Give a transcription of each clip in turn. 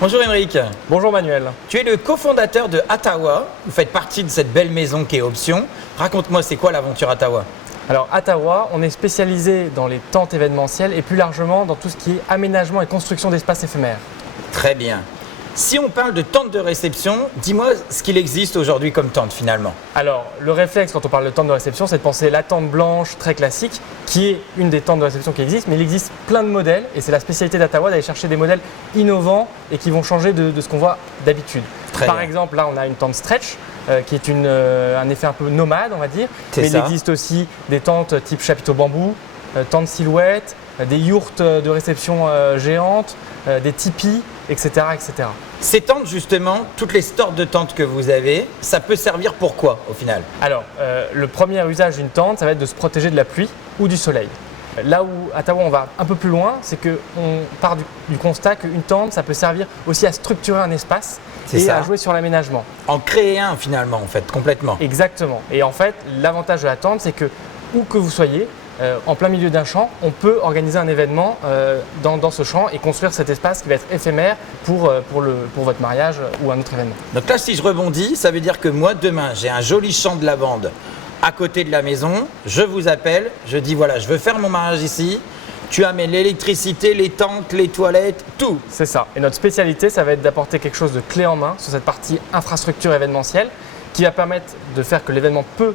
Bonjour Émeric. Bonjour Manuel. Tu es le cofondateur de Atawa. Vous faites partie de cette belle maison qui est Option. Raconte-moi, c'est quoi l'aventure Atawa? Alors Atawa, on est spécialisé dans les tentes événementielles et plus largement dans tout ce qui est aménagement et construction d'espaces éphémères. Très bien. Si on parle de tente de réception, dis-moi ce qu'il existe aujourd'hui comme tente finalement. Alors le réflexe quand on parle de tente de réception, c'est de penser la tente blanche très classique qui est une des tentes de réception qui existent, mais il existe plein de modèles et c'est la spécialité d'Atawa d'aller chercher des modèles innovants et qui vont changer de ce qu'on voit d'habitude. Par exemple, là on a une tente stretch qui est un effet un peu nomade on va dire, mais il existe aussi des tentes type chapiteau bambou, tente silhouette, des yourtes de réception géantes, des tipis, etc., etc. Ces tentes justement, toutes les sortes de tentes que vous avez, ça peut servir pour quoi au final? Alors, le premier usage d'une tente, ça va être de se protéger de la pluie ou du soleil. Là où à Atawa on va un peu plus loin, c'est qu'on part du constat qu'une tente, ça peut servir aussi à structurer un espace et à jouer sur l'aménagement. En créer un finalement en fait, complètement. Exactement. Et en fait, l'avantage de la tente, c'est que où que vous soyez, en plein milieu d'un champ, on peut organiser un événement dans ce champ et construire cet espace qui va être éphémère pour votre mariage ou un autre événement. Donc là, si je rebondis, ça veut dire que moi, demain, j'ai un joli champ de lavande à côté de la maison. Je vous appelle, je dis voilà, je veux faire mon mariage ici. Tu amènes l'électricité, les tentes, les toilettes, tout. C'est ça. Et notre spécialité, ça va être d'apporter quelque chose de clé en main sur cette partie infrastructure événementielle qui va permettre de faire que l'événement peut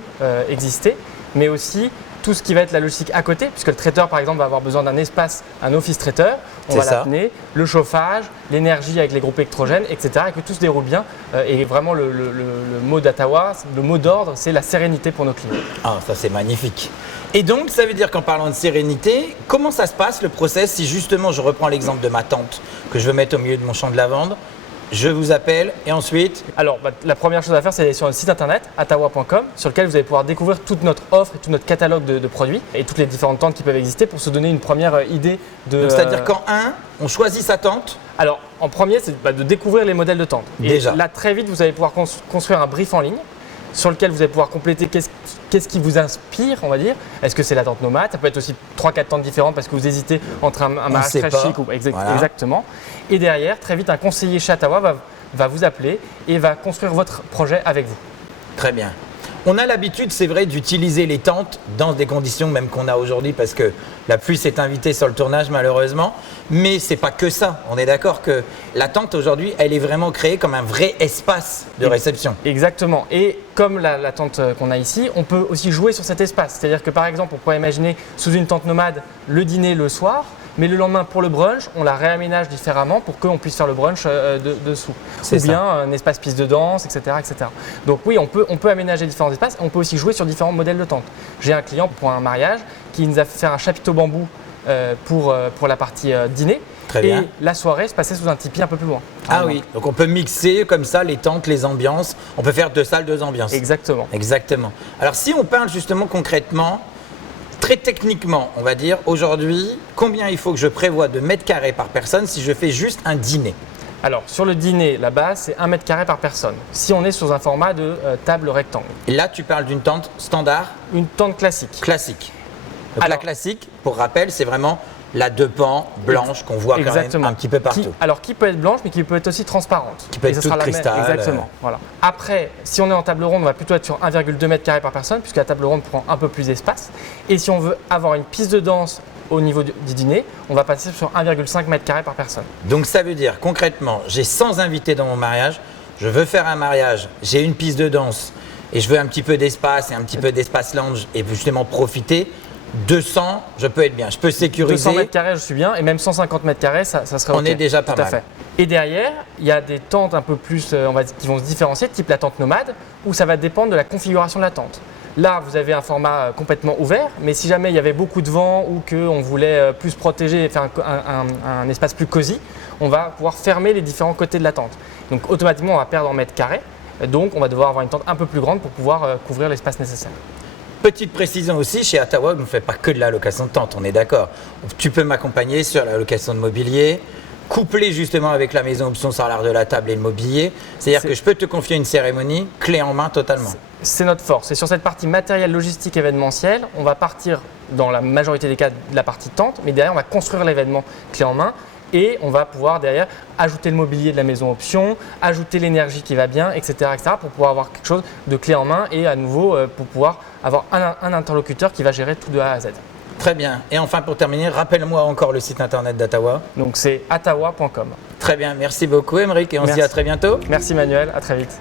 exister, mais aussi tout ce qui va être la logistique à côté, puisque le traiteur par exemple va avoir besoin d'un espace, un office traiteur, on va l'amener, le chauffage, l'énergie avec les groupes électrogènes, etc. et que tout se déroule bien. Et vraiment le mot d'Atawa, le mot d'ordre, c'est la sérénité pour nos clients. Ah, ça c'est magnifique. Et donc ça veut dire qu'en parlant de sérénité, comment ça se passe le process si justement je reprends l'exemple de ma tente que je veux mettre au milieu de mon champ de lavande? Je vous appelle et ensuite? Alors, la première chose à faire, c'est aller sur le site internet atawa.com sur lequel vous allez pouvoir découvrir toute notre offre et tout notre catalogue de produits et toutes les différentes tentes qui peuvent exister pour se donner une première idée de… Donc, c'est-à-dire qu'en on choisit sa tente? Alors, en premier, c'est de découvrir les modèles de tentes. Déjà. Et là, très vite, vous allez pouvoir construire un brief en ligne sur lequel vous allez pouvoir compléter qu'est-ce qui vous inspire, on va dire. Est-ce que c'est la tente nomade? Ça peut être aussi 3-4 tentes différentes parce que vous hésitez entre un mariage très chic ou exactement. Et derrière, très vite, un conseiller chez Atawa va vous appeler et va construire votre projet avec vous. Très bien. On a l'habitude, c'est vrai, d'utiliser les tentes dans des conditions même qu'on a aujourd'hui parce que la pluie s'est invitée sur le tournage malheureusement. Mais c'est pas que ça. On est d'accord que la tente aujourd'hui, elle est vraiment créée comme un vrai espace de réception. Exactement. Et comme la tente qu'on a ici, on peut aussi jouer sur cet espace. C'est-à-dire que par exemple, on pourrait imaginer sous une tente nomade le dîner le soir. Mais le lendemain, pour le brunch, on la réaménage différemment pour qu'on puisse faire le brunch dessous. Ou bien un espace piste de danse, etc., etc. Donc oui, on peut aménager différents espaces. On peut aussi jouer sur différents modèles de tentes. J'ai un client pour un mariage qui nous a fait faire un chapiteau bambou pour la partie dîner. Très bien. Et la soirée se passait sous un tipi un peu plus loin. Ah oui, donc on peut mixer comme ça les tentes, les ambiances. On peut faire 2 salles, 2 ambiances. Exactement. Exactement. Alors si on parle justement concrètement, très techniquement, on va dire, aujourd'hui, combien il faut que je prévoie de mètres carrés par personne si je fais juste un dîner? Alors, sur le dîner, la base, c'est 1 mètre carré par personne. Si on est sur un format de table rectangle. Et là, tu parles d'une tente standard? Une tente classique. Classique. Donc la classique, pour rappel, c'est vraiment la 2 pans blanche qu'on voit quand même un petit peu partout. Qui peut être blanche, mais qui peut être aussi transparente. Qui peut être toute cristal. Exactement. Voilà. Après, si on est en table ronde, on va plutôt être sur 1,2 mètre carré par personne, puisque la table ronde prend un peu plus d'espace. Et si on veut avoir une piste de danse au niveau du dîner, on va passer sur 1,5 mètre carré par personne. Donc ça veut dire concrètement, j'ai 100 invités dans mon mariage, je veux faire un mariage, j'ai une piste de danse et je veux un petit peu d'espace et un petit peu d'espace lounge et justement profiter. 200, je peux être bien. Je peux sécuriser. 200 mètres carrés, je suis bien. Et même 150 mètres carrés, ça serait OK. On est déjà pas mal. Tout à fait. Et derrière, il y a des tentes un peu plus, qui vont se différencier, type la tente nomade, où ça va dépendre de la configuration de la tente. Là, vous avez un format complètement ouvert, mais si jamais il y avait beaucoup de vent ou qu'on voulait plus protéger et faire un espace plus cosy, on va pouvoir fermer les différents côtés de la tente. Donc automatiquement, on va perdre en mètres carrés. Donc on va devoir avoir une tente un peu plus grande pour pouvoir couvrir l'espace nécessaire. Petite précision aussi, chez Atawa, on ne fait pas que de la location de tente, on est d'accord. Tu peux m'accompagner sur la location de mobilier, couplé justement avec la maison option sur l'art de la table et le mobilier. C'est-à-dire que je peux te confier une cérémonie clé en main totalement. C'est notre force. Et sur cette partie matérielle, logistique, événementielle, on va partir dans la majorité des cas de la partie tente, mais derrière, on va construire l'événement clé en main Et on va pouvoir derrière ajouter le mobilier de la maison option, ajouter l'énergie qui va bien, etc., pour pouvoir avoir quelque chose de clé en main et à nouveau pour pouvoir avoir un interlocuteur qui va gérer tout de A à Z. Très bien. Et enfin, pour terminer, rappelle-moi encore le site internet d'Atawa. Donc c'est atawa.com. Très bien. Merci beaucoup, Aymeric, et on se dit à très bientôt. Merci Manuel, à très vite.